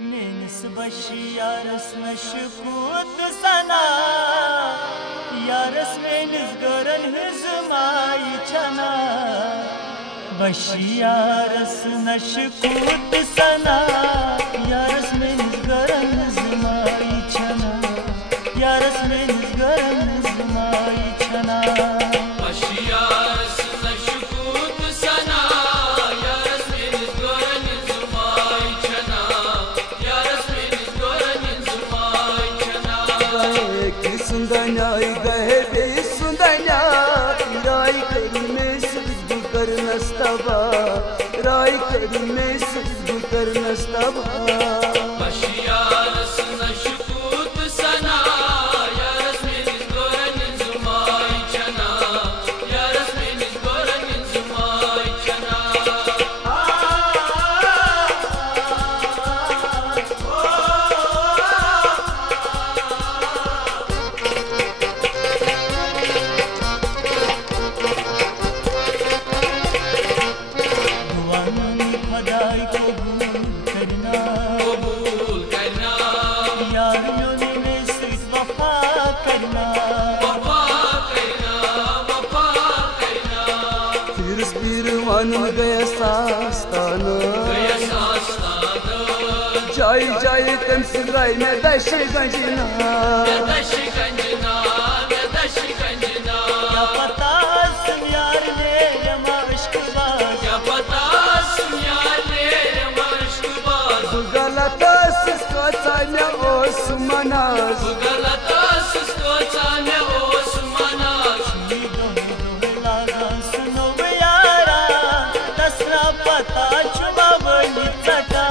Menis başı yarıs meşkut sana, yarıs menis gören hızmay çana. Başı yarıs meşkut sana, yarıs menis gören hızmay çana. Yarıs menis gören hızmay çana. सुंदन्याय गहे बे सुंदन्याय राय करी में सुजू कर नस्तबा राय करी में सुजू कर नस्तबा गया सास्ताना जाय जाय तम सिराय में दश गंजना क्या पता सुन यार ले मश्क बाज, क्या पता सुन यार ले मश्क बाज। गलता सिस्को चाने ओ सुमनाज, गलता सिस्को चाने ओ सुमनाज। पता चुमा बनी चटा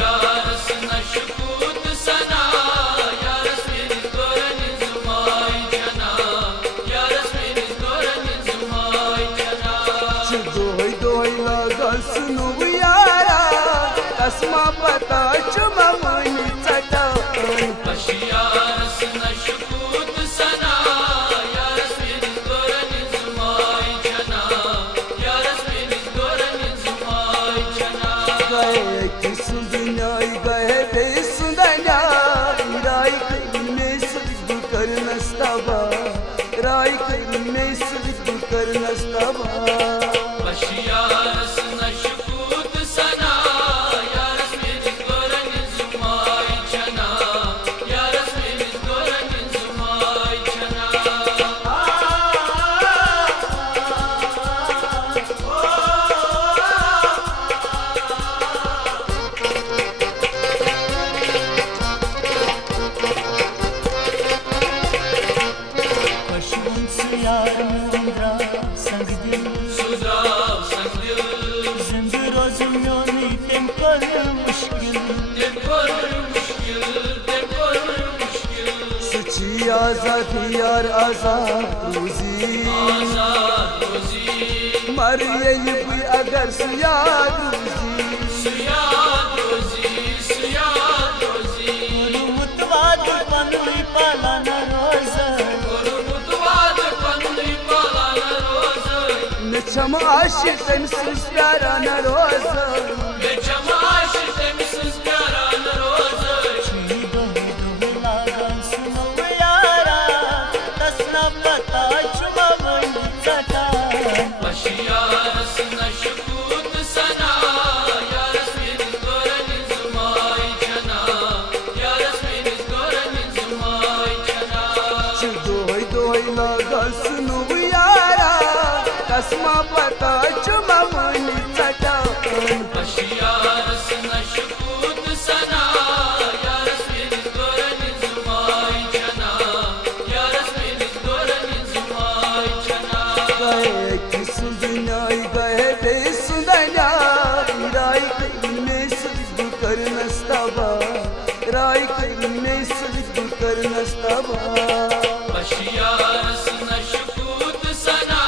यारस नशकूत सना यारस मेरी गोरन जुमाई जना यारस मेरी गोरन जुमाई जना दोई दोई लगा सुनो यारा कसमा पता चुमा बनी चटा यारस नशकूत सना यारस मेरी गोरन जुमाई जना यारस मेरी सुंदन्याय गहे बे सुंदन्याय राय करी में सुजू कर नस्तबा राय करी में सुजू कर नस्तबा यारस नशकूत सना यारस मेरी गोरन जुमाई जना यारस मेरी गोरन जुमाई जना आजादी यार आजाद रोजी मर ये कोई अगर सुयाद रोजी मुतवाद पनुई पालाना रोज नचम आशिक तमसिस प्यारा न रोज यारस नशकूत सना यारस मेरी गोरन जुमाई जना यारस मेरी गोरन जुमाई जना दोई दोई लगा सुनो यारा कसमा पता चुमा मनी चटा यारस नशकूत सना यारस मेरी गोरन जुमाई जना यारस मेरी गोरन जुमाई जना सुंदन्याय गहे बे सुंदन्याय राय करी में सुजू कर नस्तबा राय करी में सुजू कर नस्तबा यारस नशकूत सना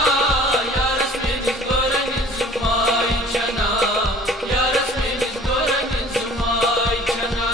यारस मेरी गोरन जुमाई जना यारस मेरी गोरन जुमाई जना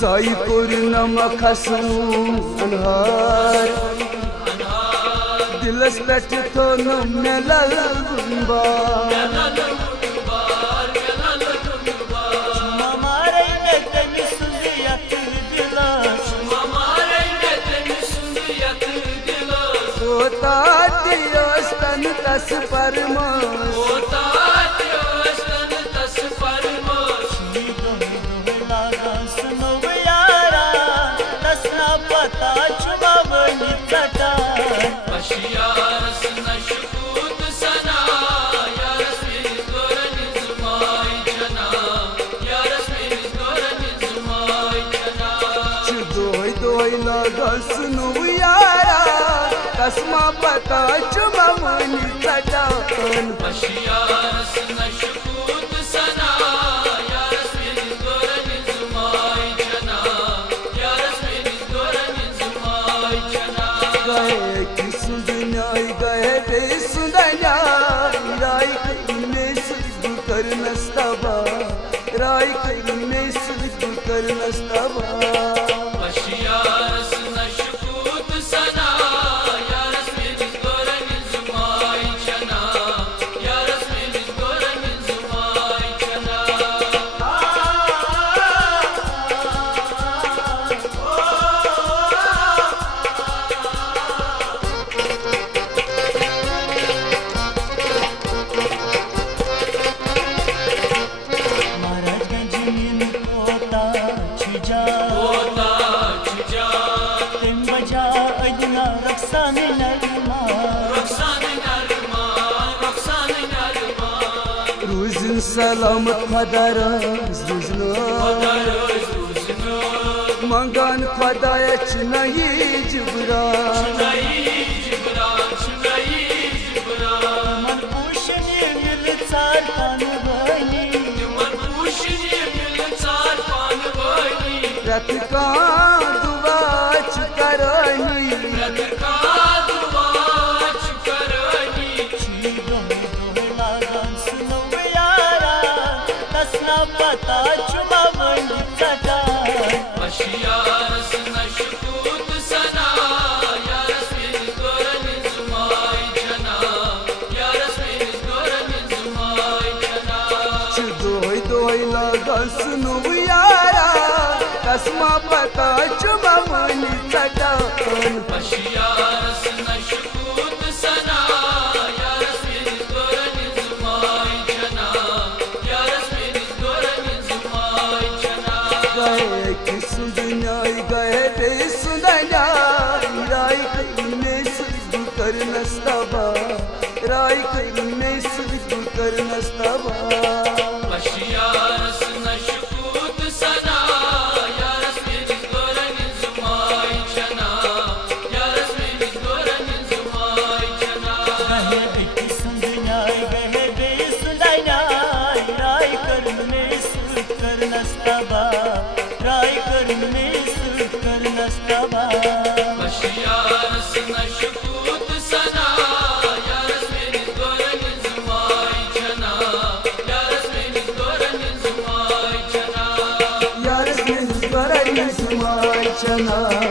जाई पूर्णम खसमू अनहार दिलस पेट तो मेलल गुनबार तस परमोश पता चुमा बनी चटा कसमा पता चुमा मनी चटान गए सुंदर राय में कर नस्तबा राय में कर नस्तबा सलामत खुदा रोज मंगान खुदाया चुनाई जुबरा मन पूछनी मिल चार पान बनी रत का दुआ चुकरानी पता चुमा बनी चटा कसमा पता चुमा मनी चटान कर नस्तबा राय में कर नस्तबा चना